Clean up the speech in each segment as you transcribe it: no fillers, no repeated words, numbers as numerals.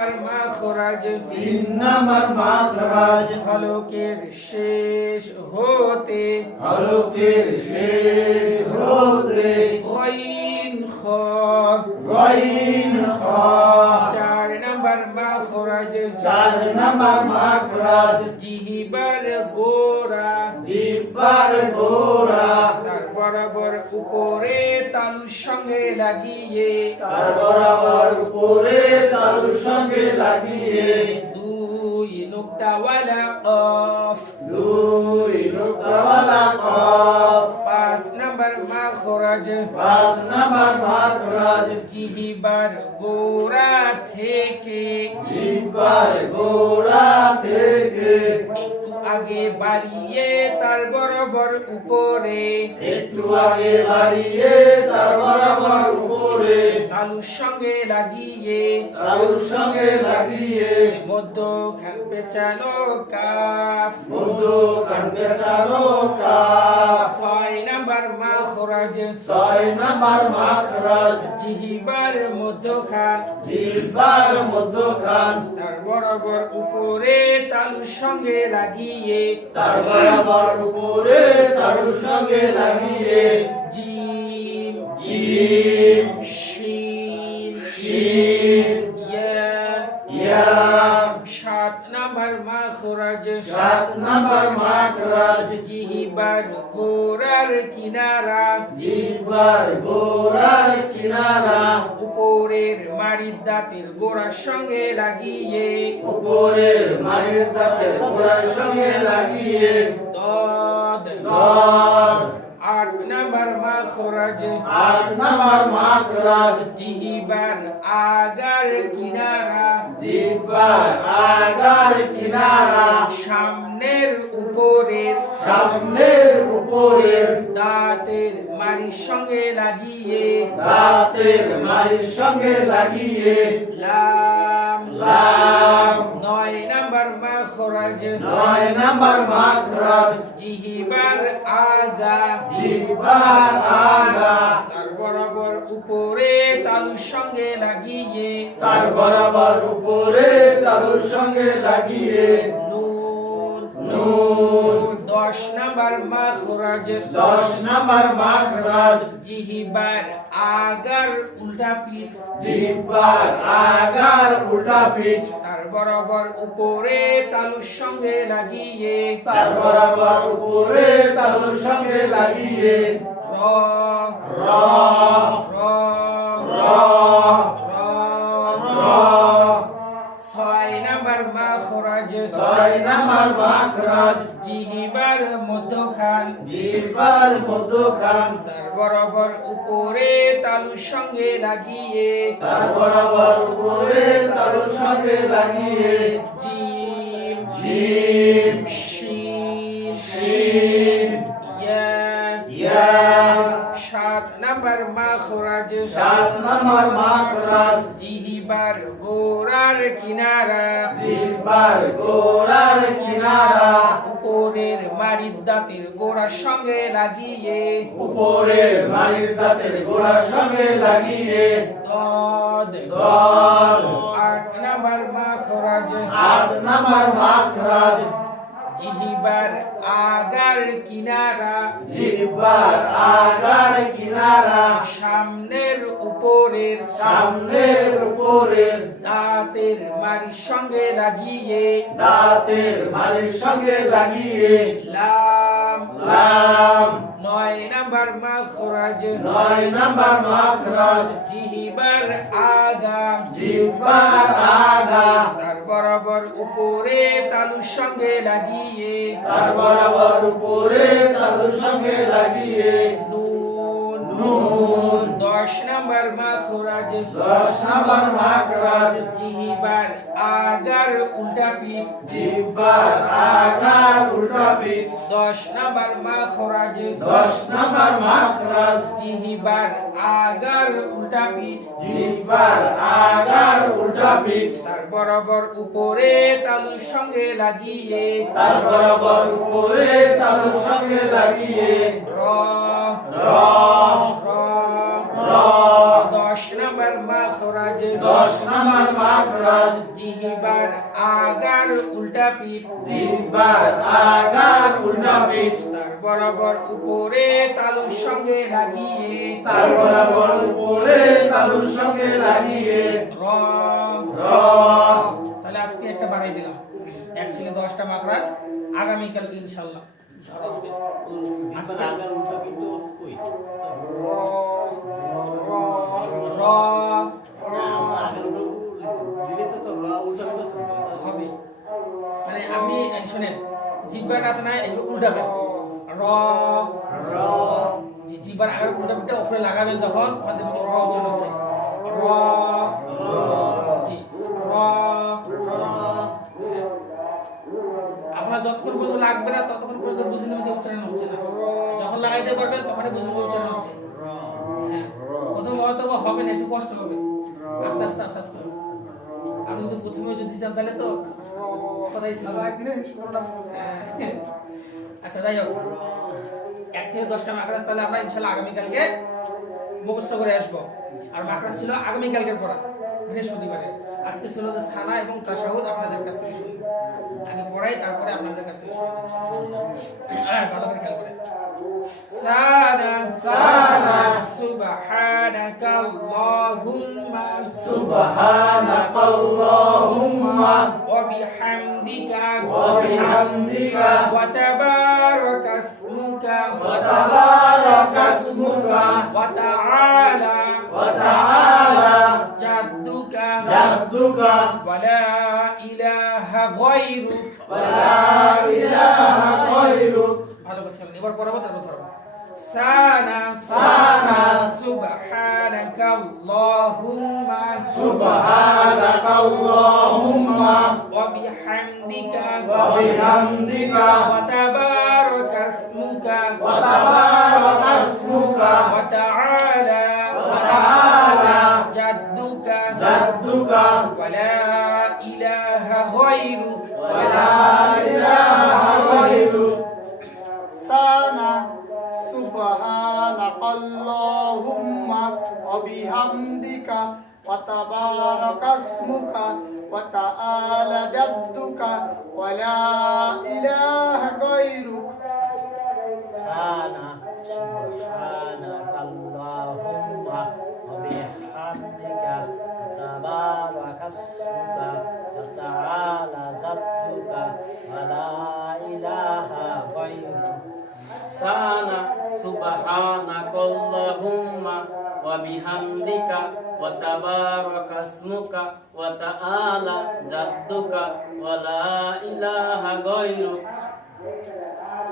মাখরাজ তিন নাম্বার মাখরাজ হলকের শেষ হতে হলকের শেষ হতে গইন খ গইন খ 4 নাম্বার মাখরাজ 4 নাম্বার মাখরাজ জিহ্বার গোরা জিহ্বার গোড়া তার বরাবর উপরে তালুর সঙ্গে লাগিয়ে তার বরাবর উপরে তালুর সঙ্গে লাগিয়ে 2 নুক্তাওয়ালা কফ 2 নুক্তাওয়ালা কফ 5 নাম্বার মাখরাজ 5 নাম্বার মাখরাজ জিহ্বার গোড়া থেকে জিহ্বার গোড়া থেকে একটু আগে বাড়িয়ে তার বরাবর উপরে একটু আগে বাড়িয়ে তার বরাবর উপরে তালুর সঙ্গে লাগিয়ে তালুর সঙ্গে লাগিয়ে মধ্যখান পেঁচানো কাফ মধ্যখান পেঁচানো কাফ 6 নাম্বার মাখরাজ 6 নাম্বার মাখরাজ জিহ্বার মধ্যখান জিহ্বার মধ্যখান তার বরাবর উপরে তালুর সঙ্গে লাগিয়ে তার বরাবর উপরে তালুর সঙ্গে লাগিয়ে জিম জিম শিন শিন ইয়া ইয়া 7 নাম্বার মাখরাজ 7 নাম্বার মাখরাজ জিহ্বার গোড়ার কিনারা জিহ্বার গোড়ার কিনারা উপরের মাড়ির দাঁতের গোড়ার সঙ্গে লাগিয়ে উপরের মায়ের দাঁতের গোড়ার সঙ্গে লাগিয়ে দদ দদ 8 নাম্বার মাখরাজ 8 নাম্বার মাখরাজ জিহ্বার আগার কিনারা জিহ্বার আগার কিনারা সামনের উপরের সামনের উপরের দাঁতের মাড়ির সঙ্গে লাগিয়ে দাঁতের মায়ের সঙ্গে লাগিয়ে লাম লাম 9 নাম্বার মাখরাজ 9 নাম্বার মাখরাজ জিহ্বার আগা জিহ্বার আগা তার বরাবর উপরে তালুর সঙ্গে লাগিয়ে তার বরাবর উপরে তালুর সঙ্গে লাগিয়ে নুন নুন 10 নাম্বার মাখরাজ 10 নাম্বার মাখরাজ জিহ্বার আগার উল্টা পিঠ জিহ্বার আগার উল্টা পিঠ তার বরাবর উপরে তালুর সঙ্গে লাগিয়ে তার বরাবর উপরে তালুর সঙ্গে লাগিয়ে র র র র র র 6 নাম্বার মাখরাজ 6 নাম্বার মাখরাজ জিহ্বার মধ্যখান জিহ্বার মধ্যখান তার বরাবর উপরে তালুর সঙ্গে লাগিয়ে তার বরাবর উপরে তালুর সঙ্গে লাগিয়ে জিম জিম শিন শিন ইয়া ইয়া 7 নাম্বার মাখরাজ 7 নাম্বার মাখরাজ জিহ্বার গোড়ার কিনারা জিহ্বার গোড়ার কিনারা উপরের মাড়ির দাঁতের গোড়ার সঙ্গে লাগিয়ে উপরের মায়ের দাঁতের গোড়ার সঙ্গে লাগিয়ে দদ দল 8 নাম্বার মাখরাজ 8 নাম্বার মাখরাজ জিহ্বার আগার কিনারা জিহ্বার আগার কিনারা সামনের উপরের সামনের উপরের দাঁতের মাড়ির সঙ্গে লাগিয়ে দাঁতের মায়ের সঙ্গে লাগিয়ে লাম লাম 9 নাম্বার মাখরাজ 9 নাম্বার মাখরাজ জিহ্বার আগা জিহ্বার আগা তার বরাবর উপরে তালুর সঙ্গে লাগিয়ে তার বরাবর উপরে তালুর সঙ্গে লাগিয়ে নুন নুন 10 নাম্বার মাখরাজ 10 নাম্বার মাখরাজ জিহ্বার আগার উল্টা পিঠ, জিহ্বার আগার উল্টা পিঠ, 10 নাম্বার মাখরাজ, 10 নাম্বার মাখরাজ, জিহ্বার আগার উল্টা পিঠ, জিহ্বার আগার উল্টা পিঠ, তার বরাবর উপরে তালুর সঙ্গে লাগিয়ে, তার বরাবর উপরে তালুর সঙ্গে লাগিয়ে, র র র র 10 নাম্বার মাখরাজ, 10 নাম্বার মাখরাজ, জিহ্বার আগার উল্টা পিঠ, জিহ্বার আগার উল্টা পিঠ, তার বরাবর উপরে তালুর সঙ্গে লাগিয়ে, তার বরাবর উপরে তালুর সঙ্গে লাগিয়ে, র র তাহলে আজকে একটা বাড়াই দিলাম, 1 থেকে 10টা মাখরাজ, আগামীকালকে ইনশাআল্লাহ ঝরা হবে। আজকে র হবে, মানে আপনি শুনেন, জিহ্বাটা আছে না, এগুলো উল্টাবেন, র র জিহ্বার আগের উল্টা পিঠটা উপরে লাগাবেন যখন, ওখান থেকে র উচ্চারণ হচ্ছে, র জি র। আপনার যতক্ষণ পর্যন্ত লাগবে না ততক্ষণ পর্যন্ত বুঝে নেবেন যে উচ্চারণ হচ্ছে না, যখন লাগাইতে পারবেন তখনই বুঝে নেবেন উচ্চারণ হচ্ছে। হ্যাঁ, প্রথম হয়তো হবে না, একটু কষ্ট হবে, আস্তে আস্তে আস্তে আস্তে হবে। আপনি যদি প্রথমে যদি চান তাহলে তো কথাই ছিল। আচ্ছা যাই হোক, 1 থেকে 10টা মাকড়াস তাহলে আমরা ইনশাআল্লাহ আগামীকালকে মুখস্থ করে আসবো। আর মাকড়াস ছিল আগামীকালকের পড়া, বৃহস্পতিবারে। আজকে ছিল যে সানা এবং তাশাহুদ, আপনাদের কাছ থেকে শুনবো। আগে পড়াই, তারপরে আপনাদের কাছ থেকে শুনবো ইনশাআল্লাহ। ভালো করে খেয়াল করেন। সানা সানা সুবহানাকাল্লাহুম্মা সুবহানাকাল্লাহুম্মা ওয়া বিহামদিকা ওয়া বিহামদিকা ওয়া তাবারাকাসমুকা ওয়া তাবারাকাসমুকা ওয়া তাআলা ওয়া তাআলা জাদ্দুকা জাদ্দুকা ওয়া লা ইলাহা গায়রুক। ওয়া লা ইলাহা গায়রুক। ভালো করে খেলেন, এবার পড়াবো তারপর ধরবো। সানা সানা সুবহানাকাল্লাহুম্মা সুবহানাকাল্লাহুম্মা ওয়া বিহামদিকা ওয়া বিহামদিকা ওয়া তাবারাকাসমুকা ওয়া তাবারাকাসমুকা ওয়া তাআলা ওয়া তাআলা জাদ্দুকা জাদ্দুকা ওয়া লা ইলাহা গায়রুক। ওয়া লা ইলাহা গায়রুক। সানা সুবহানাকাল্লাহুম্মা ওয়া বিহামদিকা ওয়া তাবারাকাসমুকা ওয়া তাআলা জাদ্দুকা ওয়া লা ইলাহা গায়রুক। সানা সুবহানাকাল্লাহুম্মা ওয়া বিহামদিকা তাবারাকাসমুকা ওয়া তাআলা জাদ্দুকা ওয়া লা ইলাহা গায়রুক। সানা সুবহানাকাল্লাহুম্মা ওয়া বিহামদিকা ওয়া তাবারাকাসমুকা ওয়া তাআলা জাদ্দুকা ওয়া লা ইলাহা গায়রুক।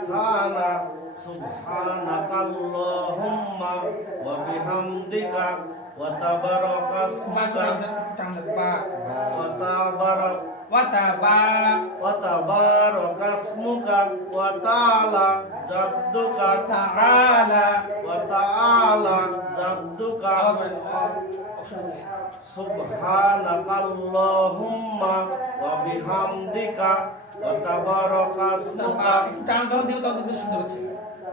সানা সুবহানাকাল্লাহুম্মা ওয়া বিহামদিকা ওয়া তাবারাকাসমুকা বা ওয়া তাবারাক ওয়া তাবা ওয়া তাবারাকাসমুকা ওয়া তাআলা জাদ্দুকা তাআলা ওয়া তাআলা জাদ্দুকা সুবহানাকাল্লাহুম্মা ওয়া বিহামদিকা ওয়া তাবারাকাসমুকা টান যখন দিব তখন কিন্তু সুন্দর হচ্ছে।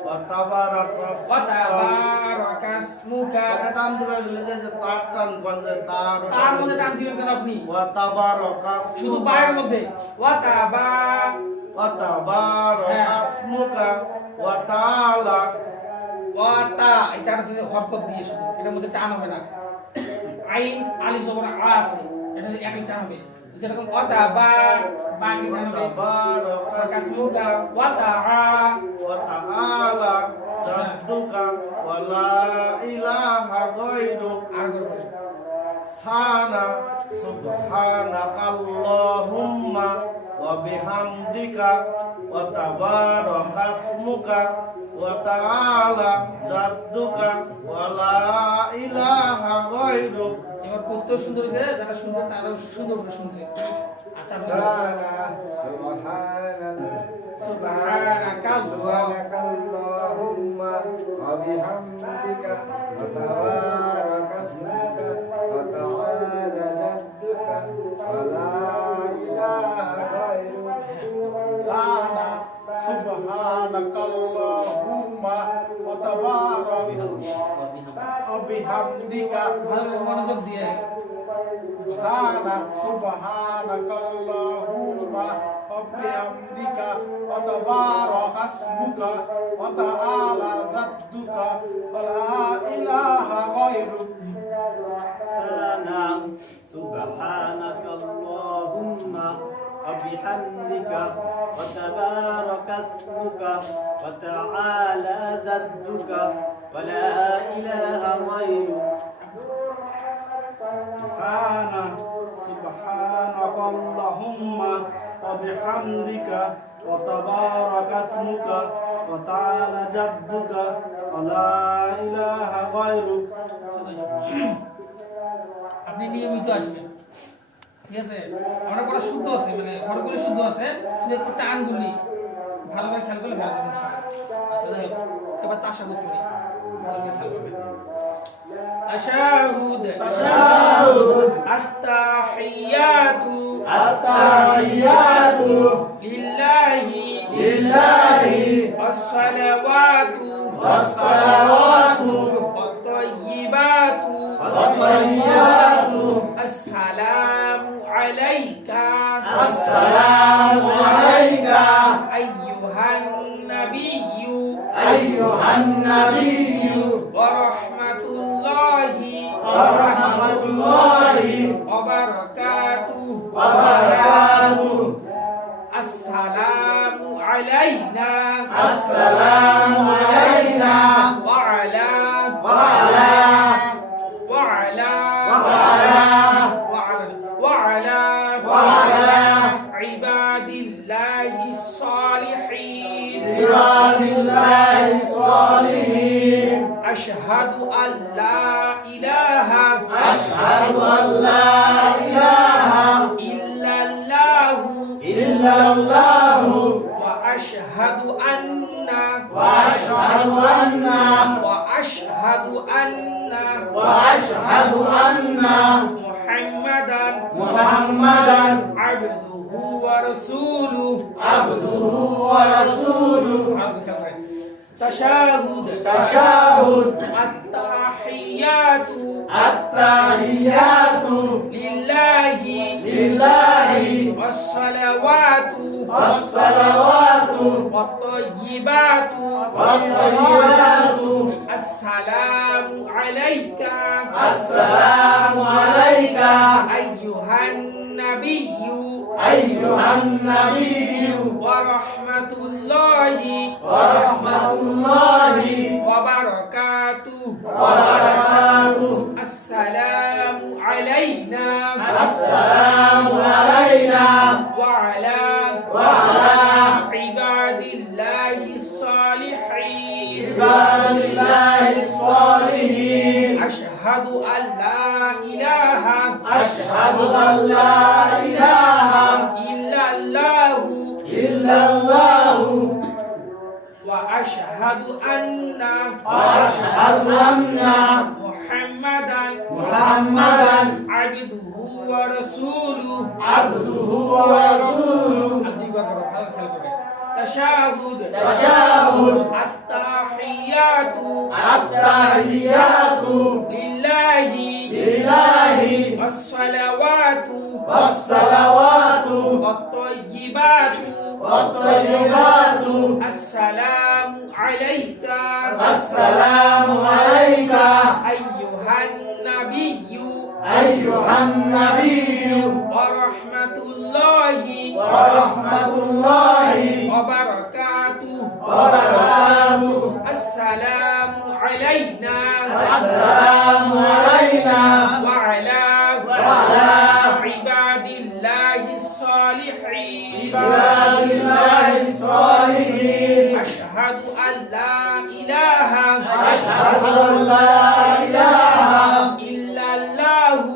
ওয়া তাবারাকাসমুকা ওয়াতাবারাকাসমুকা, টান দিবে যে তার টান গঞ্জে তার তার মধ্যে টান দিবেন কেন আপনি? ওয়া তাবারাকাসমুকা শুধু বায়ের মধ্যে ওয়াতাবা ওয়া তাবারাকাসমুকা ওয়া তাআলা ওয়াতা, এটা হচ্ছে হরকত দিয়ে শুধু, এটার মধ্যে টান হবে না। আইন আলিফ জবর আ আছে, এটা একই টান হবে। যেরকম ওয়াতাবা বাকি টান হবে ওয়াতাকাসমুকা ওয়াতাআ ওয়া তাআলা জাদ্দুকা ওয়া লা ইলাহা গায়রুক। আর করবে সানা সুবহানাকাল্লাহুম্মা ওয়া বিহামদিকা ওয়া তাবারাকাসমুকা ওয়া তাআলা জাদ্দুকা ওয়া লা ইলাহা গায়রুক। এবার করতেও সুন্দর হয়েছে, যারা শুনছে তারাও সুন্দর করে শুনছে। আচ্ছা আপনি সুবহানাকাল্লাহুম্মা ওয়া বিহামদিকা ওয়া তাবারাকা ইসমুকা ওয়া তাআলা জাদ্দুকা ওয়া লা ইলাহা গায়রুক। সানা সুবহানাকাল্লাহুম্মা ওয়া তাবারাকা ওয়া বিহামদিকা ভালো মনোযোগ দিয়ে সানা সুবহানাকাল্লাহুম্মা ওয়া বিহামদিকা ওয়া তাবারাকা ইসমুকা ওয়া তাআলা জাদ্দুকা ওয়া লা ইলাহা গায়রুক। سانا سبحانك اللهم وبحمدك وتبارك اسمك وتعالى جدك ولا إله غيرك. سبحان سبحانك اللهم وبحمدك وتبارك اسمك وتعالى جدك ولا إله غيرك. আপনি নিয়মিত আসবেন, ঠিক আছে? আমরা পড়া শুদ্ধ আছে, মানে হরগুলি শুদ্ধ আছে, শুধু একটু টানগুলি ভালো করে খেয়াল করলে হয়ে যাবে ইনশাআল্লাহ। আচ্ছা যাই হোক, এবার তাশাহুদ করি, ভালো করে খেয়াল করবেন। তাশাহুদ তাশাহুদ আত-তাহিয়াতু আত-তাহিয়াতু লিল্লাহি লিল্লাহি ওয়াস-সালাওয়াতু ওয়াস-সালাওয়াতু ওয়াত-তাইয়্যিবাতু ওয়াত-তাইয়্যিবাতু আসসালামু আলাইকা আসসালামু আলাইকা আইয়ুহান নাবিয়্যু আইয়ুহান নাবিয়্যু ওয়া রাহমাতুল্লাহি ওয়া রাহমাতুল্লাহি ওয়া বারাকাতুহু ওয়া বারাকাতুহু। আসসালামু আলাইনা আসসালামু আলাইনা ওয়া আলা ওয়া আলা ওয়া আলা ওয়া আলা ওয়া আলা ওয়া আলা ইবাদিল্লাহিস সালিহিন ইবাদিল্লাহিস সালিহিন। আশহাদু আল্লা ইলাহা আশহাদু আল্লা ইলাহা ইল্লাল্লাহু ইল্লাল্লাহু ওয়া আশহাদু আন্না ওয়া আশহাদু আন্না ওয়া আশহাদু আন্না ওয়া আশহাদু আন্না মুহাম্মাদান মুহাম্মাদান আবদুহু ওয়া রাসূলুহু আবদুহু ওয়া রাসূলুহু। তাশাহুদ তাশাহুদ আত-তাহিয়াতু আত-তাহিয়াতু লিল্লাহি লিল্লাহি ওয়াস-সালাওয়াতু ওয়াস-সালাওয়াতু ওয়াত-তাইয়্যিবাতু ওয়াত-তাইয়্যিবাতু আসসালামু আলাইকা আসসালামু আলাইকা আইয়ুহান নাবিয়্যু আইয়ুহান নাবিয়্যু ওয়া রাহমাতুল্লাহি ওয়া রাহমাতুল্লাহি ওয়া বারাকাতুহু ওয়া বারাকাতুহু। আসসালামু আলাইনা আসসালামু আলাইনা ওয়া আলা ওয়া আলা ইবাদিল্লাহিস সালিহিন ইবাদিল্লাহিস সালিহিন। আশহাদু আল্লা ইলাহা আশহাদু আল্লা ইলাহা ইল্লাল্লাহু ইল্লাল্লাহু ওয়া আশহাদু আন্না ওয়া আশহাদু আন্না মুহাম্মাদান মুহাম্মাদান আবদুহু ওয়া রাসূলুহু আবদুহু ওয়া রাসূলুহু। আর দুইবার বড় ভালো খেয়াল করবেন। তাশাহুদ তাশাহুদ আত-তাহিয়াতু আত-তাহিয়াতু লিল্লাহি লিল্লাহি ওয়াস-সালাওয়াতু ওয়াস-সালাওয়াতু ওয়াত-তাইয়্যিবাতু ওয়াত-তাইয়্যিবাতু আসসালামু আলাইকা আসসালামু আলাইকা আইয়ুহান নাবিয়্যু আইয়ুহান নাবিয়্যু ওয়া রাহমাতুল্লাহি ওয়া রাহমাতুল্লাহি ওয়া বারাকাতুহু ওয়া বারাকাতুহু। আসসালামু আলাইনা আসসালামু আলাইনা ওয়া আলা ইবাদিল্লাহিস সালিহিন ইবাদিল্লাহিস সালিহিন। আশহাদু আল্লা ইলাহা আশহাদু আল্লা ইলাহা ইল্লাল্লাহু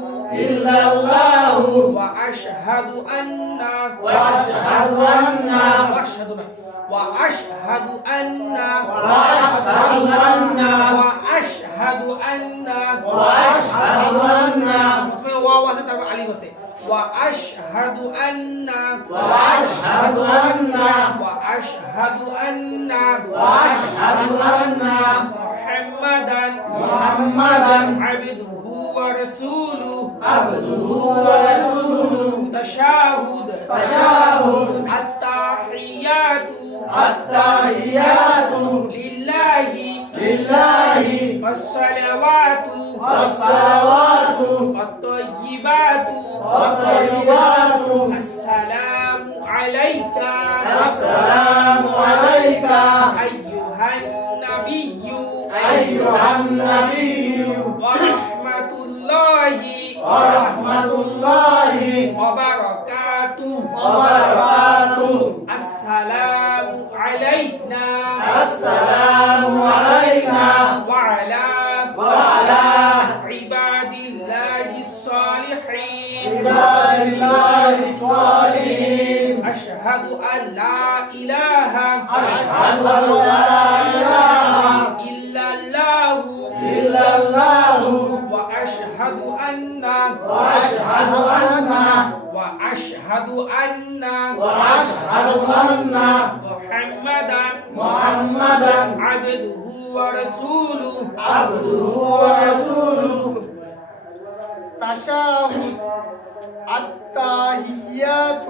وأشهد أن وأشهد أن وأشهد أن وأشهد أن وأشهد أن وأشهد أن وأشهد أن প্রথমে ওয়াও আছে তারপর আলিফ আছে وأشهد أن وأشهد أن وأشهد أن وأشهد أن محمدا محمدا عبده ورسوله عبده ورسوله تشهد تشهد التحيات التحيات لله لله والصلوات والصلوات الطيبات والطيبات السلام عليك السلام عليك أيها النبي أيها النبي ورحمة الله ورحمة الله وبركاته وبركاته السلام علينا السلام علينا وعلى وعلى عباد الله الصالحين عباد الله الصالحين أشهد أن لا إله أشهد أن لا إله إلا الله إلا الله وأشهد أن وأشهد أن وأشهد أن وأشهد أن محمدا محمدا عبده ورسوله عبده ورسوله تشهد التحيات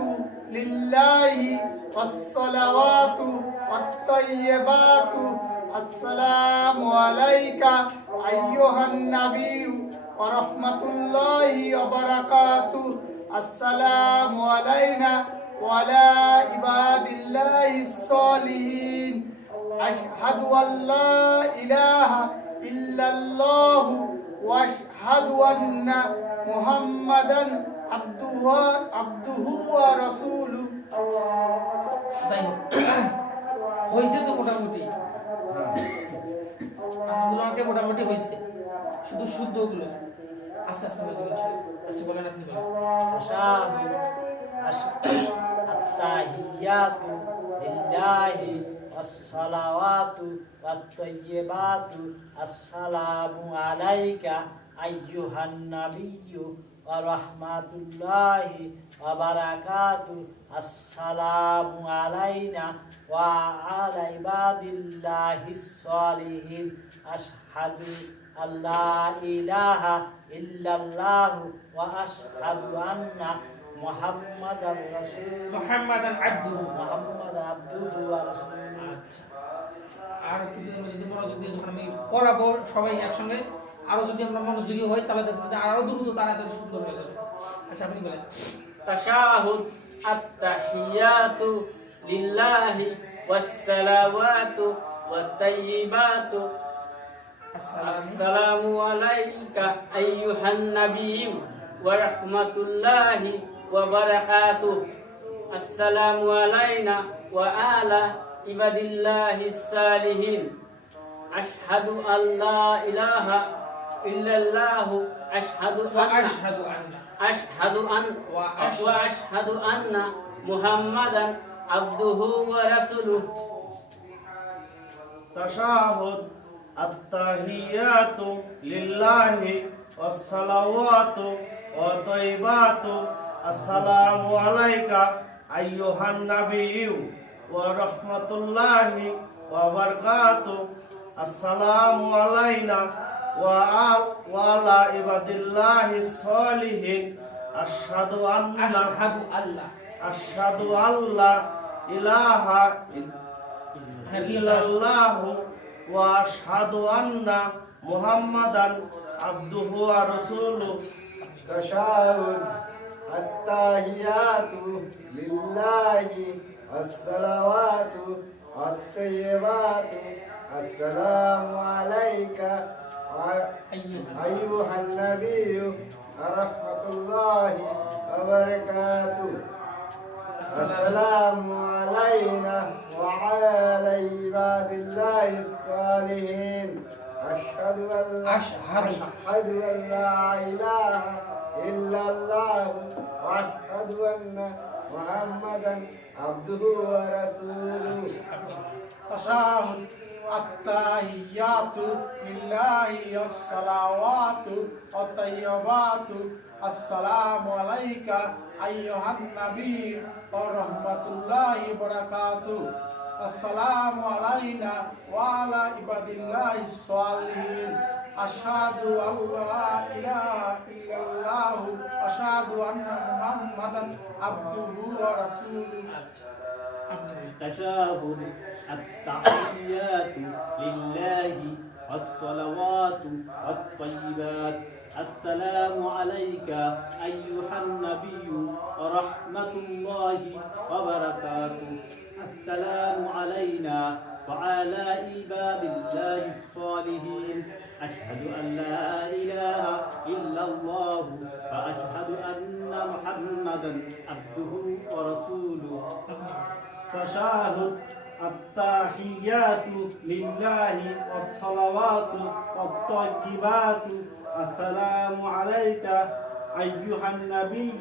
لله والصلوات والطيبات السلام عليك أيها النبي ورحمة الله وبركاته السلام علينا وعلى عباد الله الصالحين أشهد أن لا إله إلا الله وأشهد أن محمدا عبده ورسوله তাই হোক। হয়েছে তো মোটামুটি আলহামদুলিল্লাহ মোটামুটি হয়েছে শুধু শুদ্ধ ওগুলো আস্তে আস্তে হয়েছে আচ্ছা বলেন আপনি বলেন التحيات لله والصلوات والطيبات السلام عليك أيها النبي ورحمة الله وبركاته السلام علينا وعلى عباد الله الصالحين أشهد أن لا إله إلا الله وأشهد أن محمدا رسول মুহাম্মাদান আবদুহু محمد عبده ورسوله আচ্ছা আর যদি মনোযোগ দিয়ে যখন আমি পড়াবো সবাই একসঙ্গে আরো যদি আমরা মনোযোগী হই তাহলে দেখবেন আরো দ্রুত তাড়াতাড়ি সুন্দর হয়ে যাবে আচ্ছা আপনি বলেন تشهد التحيات لله والصلوات والطيبات السلام عليك أيها النبي ورحمة الله وبركاته السلام علينا وعلى عباد الله الصالحين أشهد أن لا إله إلا الله أشهد وأشهد أن محمدا عبده ورسوله تشهد التحيات لله والصلوات والطيبات السلام عليك أيها النبي ورحمة الله وبركاته السلام علينا وعلى عباد الله الصالحين أشهد أن لا إله إلا الله وأشهد أن محمدا عبده ورسوله تشهد التحيات لله والصلوات والطيبات السلام عليك أيها النبي ورحمة الله وبركاته السلام علينا وعلى عباد الله الصالحين أشهد أن لا إله إلا الله وأشهد وأشهد أن محمدا عبده ورسوله تشهد التحيات لله الصلوات الطيبات السلام عليك أيها النبي ورحمة الله وبركاته السلام علينا وعلى عباد الله الصالحين أشهد أن لا إله إلا الله أشهد أن محمدا عبده ورسوله تشهد التحيات لله والصلوات والطيبات السلام عليك أيها النبي ورحمة الله وبركاته السلام علينا وعلى عباد الله الصالحين أشهد أن لا إله إلا الله وأشهد أن محمدا عبده ورسوله تشهد التحيات لله والصلوات والطيبات السلام عليك أيها النبي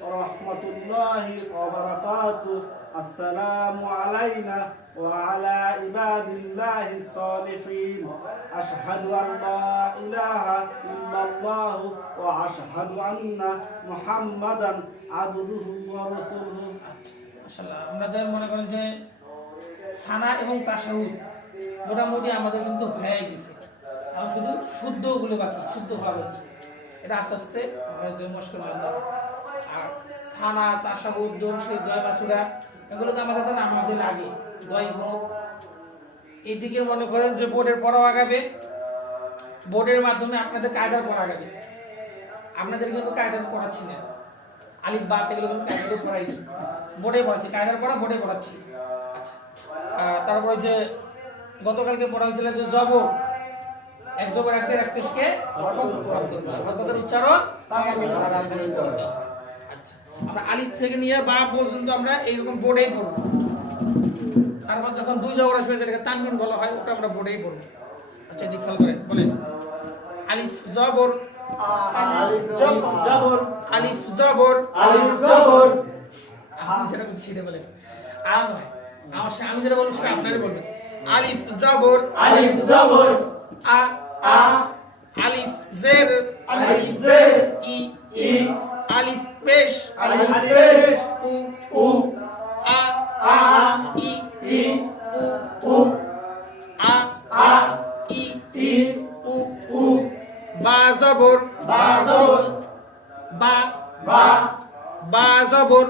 ورحمة الله وبركاته السلام علينا وعلى عباد الله الصالحين أشهد أن لا إله إلا الله وأشهد أن محمدا عبده ورسوله মাশাআল্লাহ আপনাদের মনে করেন যে সানা এবং তাশাহুদ মোটামুটি আমাদের কিন্তু হয়ে গেছে এখন শুধু শুদ্ধ গুলো বাকি শুদ্ধ হবে কি এটা আস্তে আস্তে হয়ে যাবে মুশকিল হয়ে যাবে আর সানা তাশাহুদ দরুদ দোয়া বাসুরা এগুলো তো আমাদের নামাজে লাগে দোয়া গুলো এইদিকে মনে করেন যে বোর্ডের পড়াও আগাবে বোর্ডের মাধ্যমে আপনাদের কায়দার পড়া আগাবে আপনাদের কিন্তু কায়দার পড়াচ্ছি না আলিফ বা এগুলো কিন্তু কায়দার পড়াই বোর্ডে পড়াচ্ছি কায়দার পড়া বোর্ডে পড়াচ্ছি আচ্ছা তারপরে যে গতকালকে পড়া হয়েছিল যে জবর এক জবর আছে এক পেশকে হরকতের উচ্চারণ আচ্ছা আমরা আলিফ থেকে নিয়ে বা পর্যন্ত আমরা এইরকম বোর্ডেই পড়ব তারপর যখন দুই জবর আসবে যেটাকে তানবিন বলা হয় ওটা আমরা বোর্ডেই পড়ব আচ্ছা এদিকে খেয়াল করেন বলেন আলিফ জবর আলিফ জবর আপনি সেটা ছিটে বলেন আমি যেটা বলবো সেটা আপনারই বলবেন আলিফ জবর আ আলিফ জের ই আলিফ পেশ উ আ ই উ আ ই উ বা জবর বা বা জবর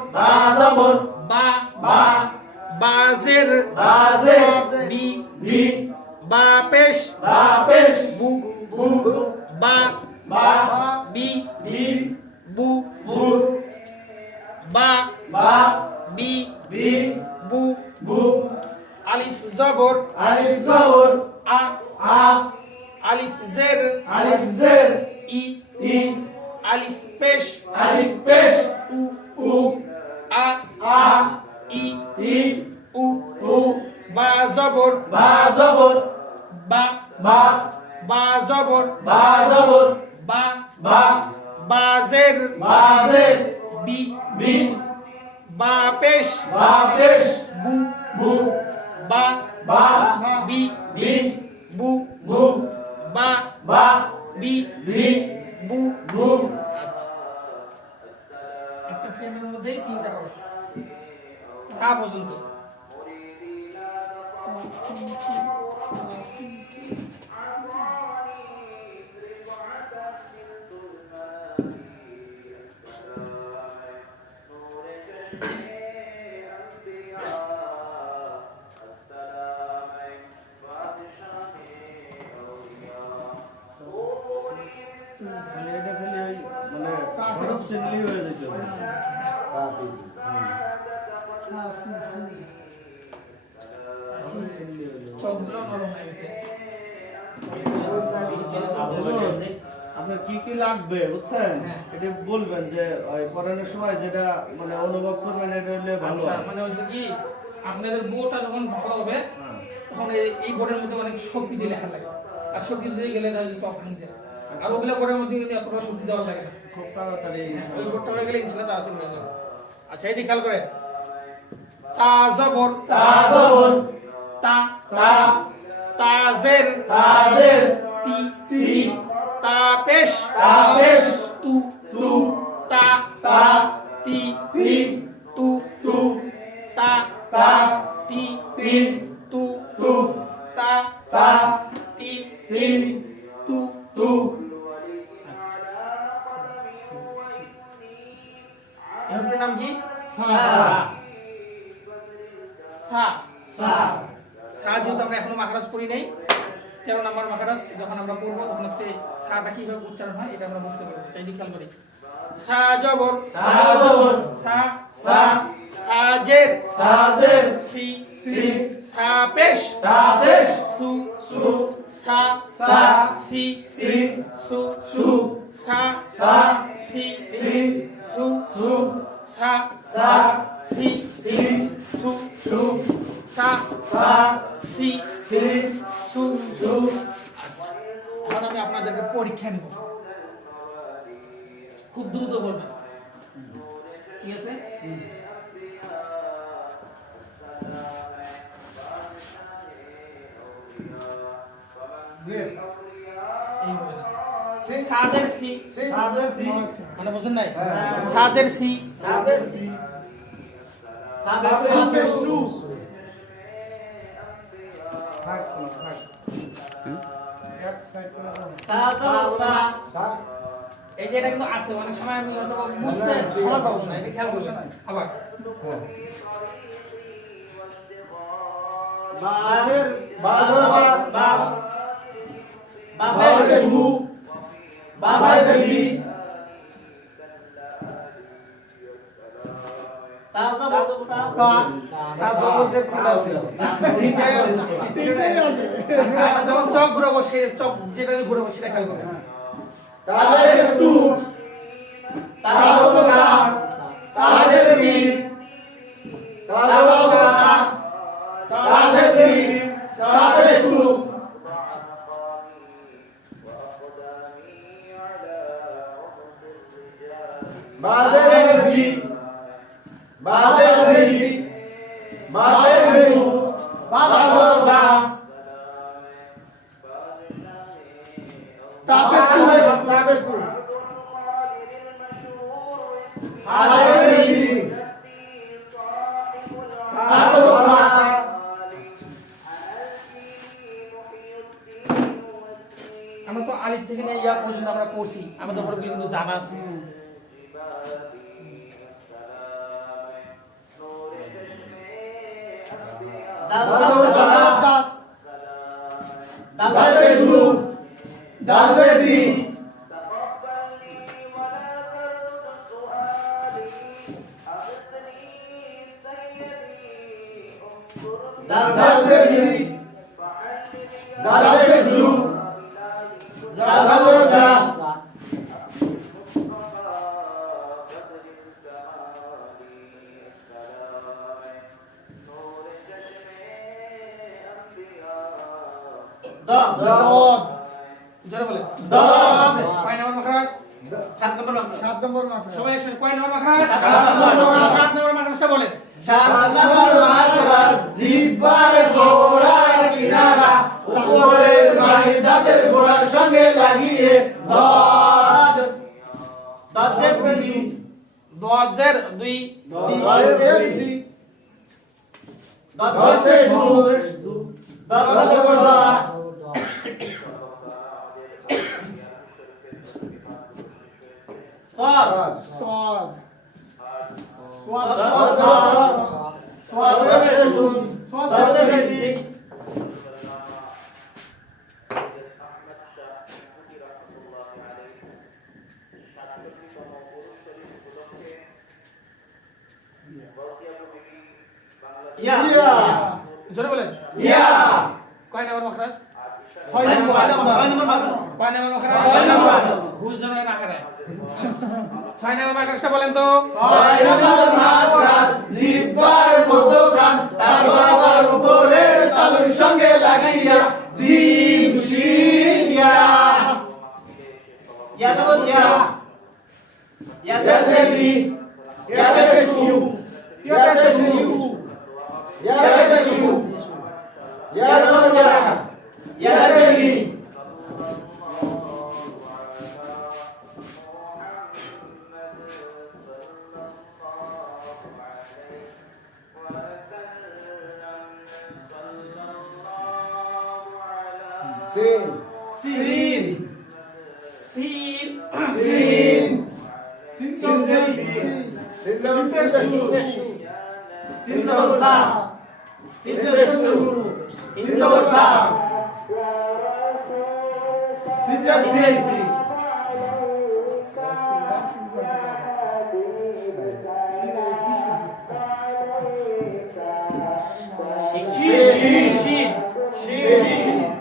বা জের বি বা পেশ বু বা বি বু বা বি বু আলিফ জবর আ আলিফ জের ই আলিফ পেশ উ আ ই উ বা জবর বা বা জবর বা জের বি বা পেশ বু বা বি বু বা বি বু আচ্ছা একটা ফ্রেমের মধ্যেই তিনটা হবে তা পর্যন্ত আপনার কি কি লাগবে বুঝছেন এটা বলবেন যে পড়ানোর সময় যেটা মানে অনুভব করবেন এটা হলে ভালো আচ্ছা মানে হচ্ছে কি আপনাদের বোর্ডটা যখন ভালো হবে তখন এই বোর্ডের মধ্যে অনেক শক্তি দিয়ে লেখা লাগে আর শক্তি দিয়ে গেলে তাহলে সব ভাঙে যায় আর ওগুলা বোর্ডের মধ্যে কিন্তু এতটা শক্তি দেওয়া লাগে না খুব তাড়াতাড়ি ওই বোর্ডটা হয়ে গেলে ইনশাআল্লাহ তাড়াতাড়ি হয়ে যাবে আচ্ছা এদিকে খেয়াল করে তা জবর তা জবর তা তা তাজের তাজের তি তি তা পেশ তা পেশ তু তু তা তা তি তি তু তু তা তা তি তি তু তু তা তা তি তি তু তু এর নাম কি সা সা সা সা যেহেতু আমরা এখনো মাখরাজ পড়ি নাই 13 নম্বর মাখরাজ যখন আমরা পড়বো তখন হচ্ছে সাটা কিভাবে উচ্চারণ হয় এটা আমরা বুঝতে পারবো চাইদি খেয়াল করি সা জবর সা জবর সা সা সাজের সাজের সি সি সা পেশ সা পেশ সু সু সা সা সি সি সু সু সা সা সি সি সু সু সা সা সি সি সু সু সা সা সি সি সু সু আচ্ছা এখন আমি আপনাদেরকে পরীক্ষা নেব খুব দ্রুত বলবেন ঠিক আছে জের এই বলেন সি সাদের সি সি সাদের সি মানে বুঝেন নাই হ্যাঁ। সাদের সি সাদের সি সাদের সাদের সু সু থাক থাক এক সাইড করে দাও সাদা সা সা এই যে এটা কিন্তু আছে অনেক সময় আমি হয়তো বুঝতে সময় পাবো না এটা খেয়াল করছেন আবার বাদের বাদর বা বাদের হু বাদের বি তা তা তার জবজের কোনটা ছিল তিনটাই আছে আচ্ছা আচ্ছা, যখন চক ঘুরাবো সে চক যেটা দিয়ে ঘুরাবো সেটা খেয়াল করবেন তাদের টু তাদের তা তাদের বি তাদের তা তাদের বি তাদের টু বাজের বি বাজের বি বাজের টু বাজের তা তাপেস তু তাপেস তু তাদের বি তাদের তা আমরা তো আলিফ থেকে নিয়ে ইয়া পর্যন্ত আমরা পড়ছি আমাদের হরফগুলো কিন্তু জানা আছে দাদের টু দাদের বি দাদের বি দাদের টু দাদের তা দদ জোরে বলে দদ কয় নম্বর মাখরাজ 7 নম্বর মাথা সবাই একসাথে কয় নম্বর মাখরাজ 7 7 নম্বর নম্বর মাখরাজটা বলেন সাতনার মাকরাজ জিহ্বার গোড়ার কিনারা উপরের মাড়ি দাঁতের গোড়ার সঙ্গে লাগিয়ে দদ দদের বি দজের দুই দদের বি দদের দু দদের দা সাদ সদ জোরে বলেন ইয়া কয় নম্বর মাখরাজ 6 নম্বর কয় নম্বর মাখরাজ 6 নম্বর ঘুষ যেন না হারায় 6 নম্বর মাখরাজটা বলেন তো ছয় নম্বর মাকরাজ জিহ্বার মধ্যখান তার বরাবর উপরের তালুর সঙ্গে লাগাইয়া জিম শিন ইয়া ইয়া দেব ইয়া ইয়া দেবি ইয়া দেবি يكشف يكشف يرجع يجري سين سين سين سين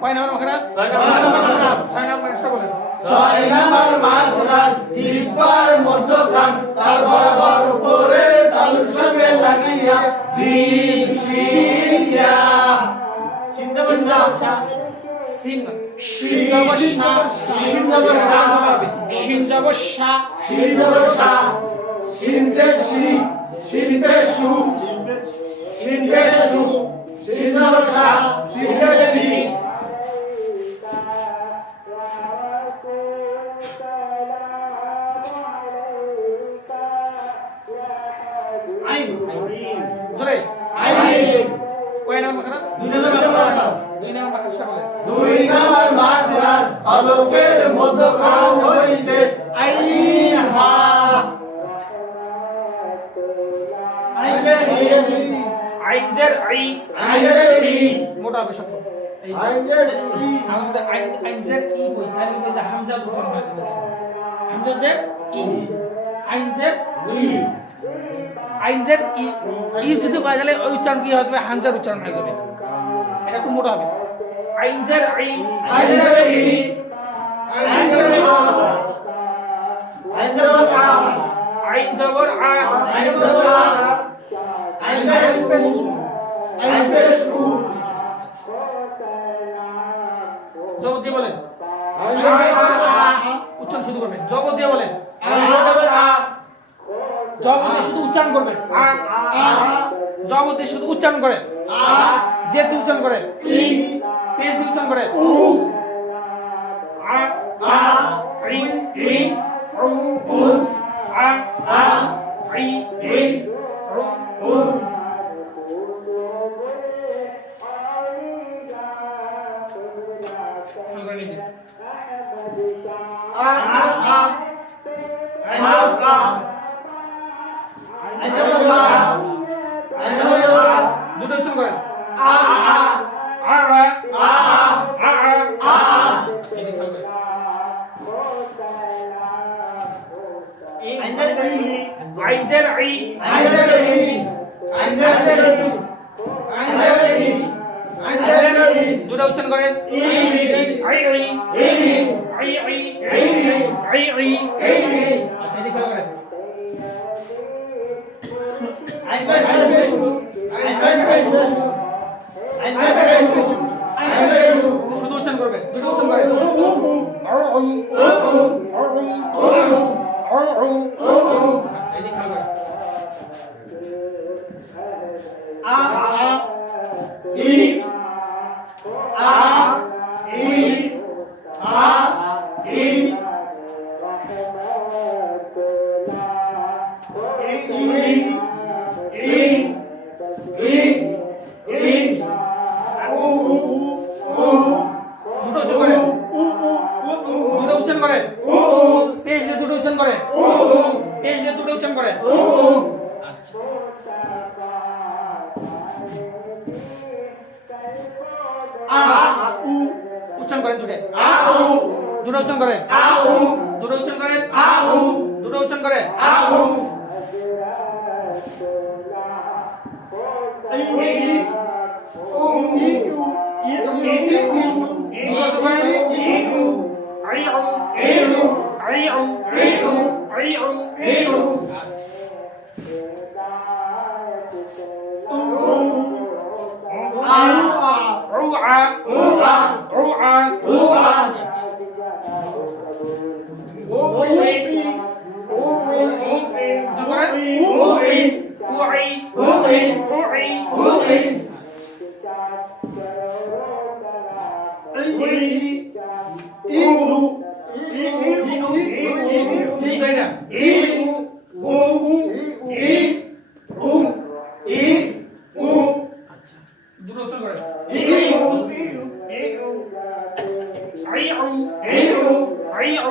কয় নাম্বার মাখরাজ? 6 নাম্বার মাখরাজটা বলেন। 6 নাম্বার মাখরাজ জিহ্বার মধ্যখান তার বরাবর উপরে তালুর সঙ্গে লাগিয়া জিন শিন ইয়া সিন সিন যাব শা শিন জবর শা সিন যাব শা শিন জবর শা শিন পেশ শি শিন পেশ শু শিন পেশ শু শিন জবর শা শিন পেশ শি জোরে আইন কয় নাম্বার মাখরাজ? 2 নাম্বার মাখরাজ 2 নাম্বার মাখরাজটা বলেন। 2 নাম্বার মাখরাজ আলোকের মধ্যখান হইতে আইন হা আইনের ই আইনজের আই আইনের ই মোটা হবে শব্দ। এই আইনের ই আমাদের আইনজের ই কই তাহলে এই যে হামজা উচ্চারণ হয় যাচ্ছে। হামজাজের ই আইনজের ই আইনজের ই ই যদি কয় তাহলে ওই উচ্চারণ কি হবে? হামজার উচ্চারণ হয়ে যাবে। এটা একটু মোটা হবে। আইনজের আই আইনের ই আইনের আ আইনের আ আইন জবর আ আইনের আ আইনের পেশ আইন পেশ উ জবর দিয়ে বলেন। আইনের আ উচ্চারণ শুরু করবেন। জবর দিয়ে বলেন। আইনের আ জবর দিয়ে শুধু উচ্চারণ করবেন। আ জবর দিয়ে শুধু উচ্চারণ করেন। আ জেদ দিয়ে উচ্চারণ করেন। ই পেশ দিয়ে উচ্চারণ করেন। উ আ আ ই ই উ উ আ আ ই ই উ উ ভালো করে নিন। আ আ আইনের আ আইনের আ আইনের আ দুটো উচ্চারণ করেন। আ আ আ আ আ আ আ আ সেটা খেয়াল করেন। আইনের ই আইনজের আই আইনের ই আইনের ই আইনের ই আইনের ই দুটো উচ্চারণ করেন। E I I E I I E I I E আচ্ছা এটা খেয়াল করেন। আইনের পেশ আইনের পেশ আইনের পেশ আইনের পেশ শুধু উচ্চারণ করবেন। দুটো উচ্চারণ করেন। আউ আউ আউ আউ আউ আচ্ছা এটা খেয়াল করেন। আ ই আ ই আ ই ই ই ই উ উ দুটো উচ্চারণ করেন। দুটো উচ্চারণ করেন। পেশ দিয়ে দুটো উচ্চারণ করেন। পেশ দিয়ে দুটো উচ্চারণ করেন। আচ্ছা আ উ উচ্চারণ করেন দুটো। আ উ দুটো উচ্চারণ করেন। আ উ দুটো উচ্চারণ করেন। আ উ দুটো উচ্চারণ করেন। আ উ ই ই উ ই উ ই উ দুটো উচ্চারণ করেন। ই উ আই আউ ই উ আই আউ ই উ আই আউ ই উ আ আউ আ উ আ আউ আ উ আ উ ই উ ই দুটো করেন। উ ই উ আই উই উই উই ইউ ই বেটা দুটো উচ্চারণ করেন আইউ আইউ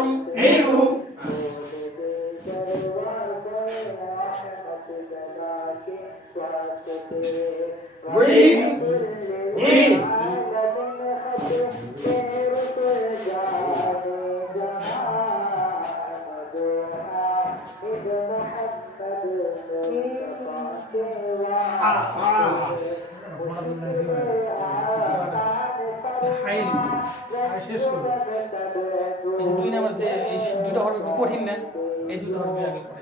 হাই শেষ করো এই যে দুই নাম্বার যে এই দুটো হরফ কঠিন না এই দুটো হরফ আগে পড়ে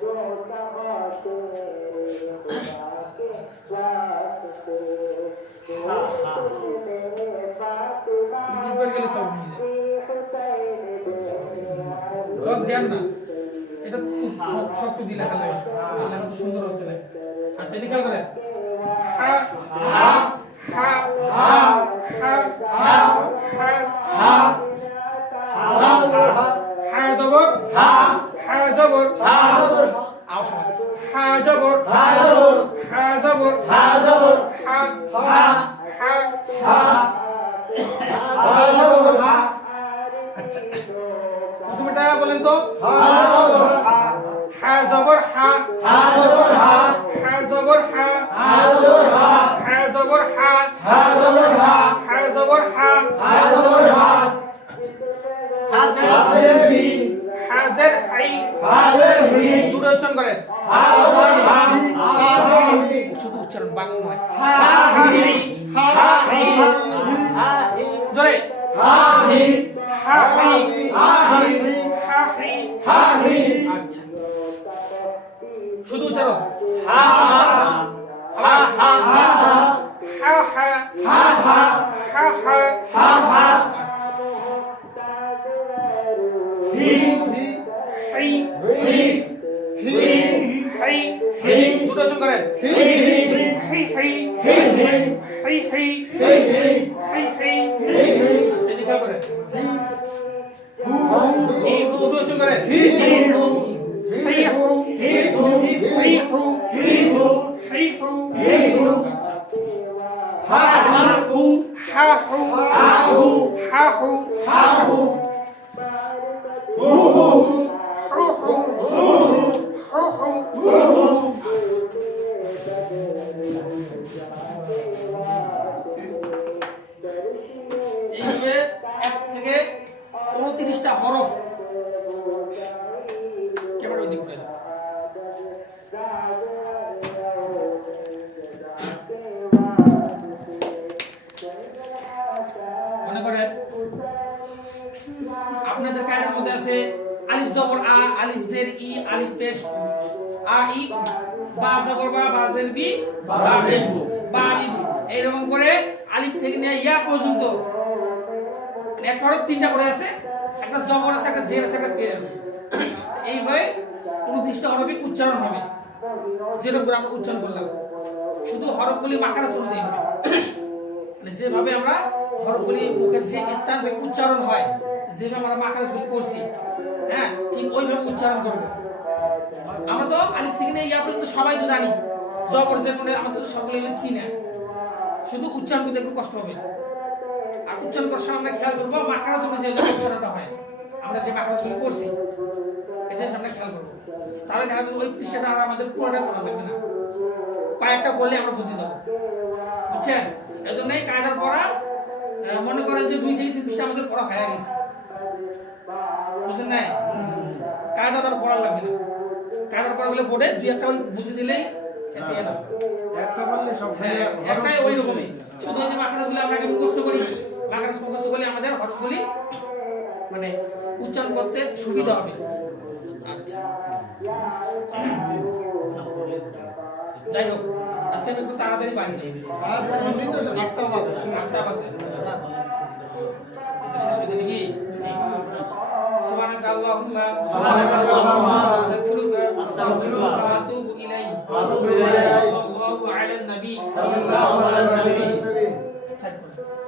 দুইবার গেলে সব হয়ে যায় সব ধ্যান না এটা খুব শক্ত দিলে লেখা লাগে লেখা তো সুন্দর হচ্ছে না আচ্ছা এটা খেয়াল করেন হা হা হা হা হা হা হা হা জবর হা হা জবর হা আও সমান হা জবর হা জবর হা হা হা আচ্ছা প্রথমটা বলেন তো হা জবর হা হা জবর হা হা জবর হা হা জবর হা হাজের আই দুটো উচ্চারণ করেন শুধু উচ্চারণ বাংলা নয় জোরে আচ্ছা শুধু উচ্চারণ হা হা হা হা হা হা হা হা দুটো উচ্চারণ করেন করেন দুটো উচ্চারণ করেন এইভাবে 1 থেকে 29টা হরফ ক্যামেরা ওই দিকে ঘুরে দাও মনে করেন আপনাদের কায়দার মধ্যে আছে আলিফ জবর আ আলিফ জের ই আলিফ পেশ আ ই বা জবর বা বা জের বি বা পেশ বা আলিফ এইরকম করে আলিফ থেকে নিয়ে ইয়া পর্যন্ত মানে এক হরফ তিনটা করে আছে একটা জবর আছে একটা জের আছে একটা পেশ আছে এইভাবে 29টা হরফে উচ্চারণ হবে যেরকম করে আমরা উচ্চারণ করলাম শুধু হরফগুলি মাখরাজ অনুযায়ী হবে মানে যেভাবে আমরা হরফগুলি মুখের যে স্থান থেকে উচ্চারণ হয় যেভাবে আমরা মাখরাজগুলি করছি হ্যাঁ ঠিক ওইভাবে উচ্চারণ করব আমরা তো আলিফ থেকে নিয়ে ইয়া পর্যন্ত সবাই তো জানি জবর জের মানে আমাদের তো সকলে চিনি শুধু উচ্চারণ করতে একটু কষ্ট হবে আর উচ্চারণ করার সময় আমরা খেয়াল করব মাখরাজ অনুযায়ী যে উচ্চারণটা হয় আমরা যে মাখরাজগুলি করছি এটা সামনে খেয়াল করব তাহলে দেখা যাবে ওই পৃষ্ঠাটা আর আমাদের পুরোটা পড়া লাগবে না কয়েকটা বললে আমরা বুঝে যাব বুঝছেন এজন্যই কায়দার পড়া মনে করেন যে 2 থেকে 3 পৃষ্ঠা আমাদের পড়া হয়ে গেছে বুঝছেন না কায়দা তার পড়া লাগবে না কায়দার পড়াগুলো পড়ে 2-1টা বুঝে দিলেই এতে না একটা বললে সব হ্যাঁ একটাই ওই রকমই শুধু ওই যে মাখরাজগুলো আমরা আগে মুখস্থ করি মাখরাজ মুখস্থ করলে আমাদের হরফগুলি মানে উচ্চারণ করতে সুবিধা হবে আচ্ছা যাই হোক আজকে আমি একটু তাড়াতাড়ি বাড়ি যাই আর জানি তো 8টা বাজে 8টা বাজে আচ্ছা শেষ হয়ে গেল কি সুবহানাক আল্লাহুম্মা আস্তাগফিরুকা ওয়া আতুবু ইলাইক সাল্লাল্লাহু নবী সাল্লাল্লাহু আলাইহি ওয়াসাল্লাম।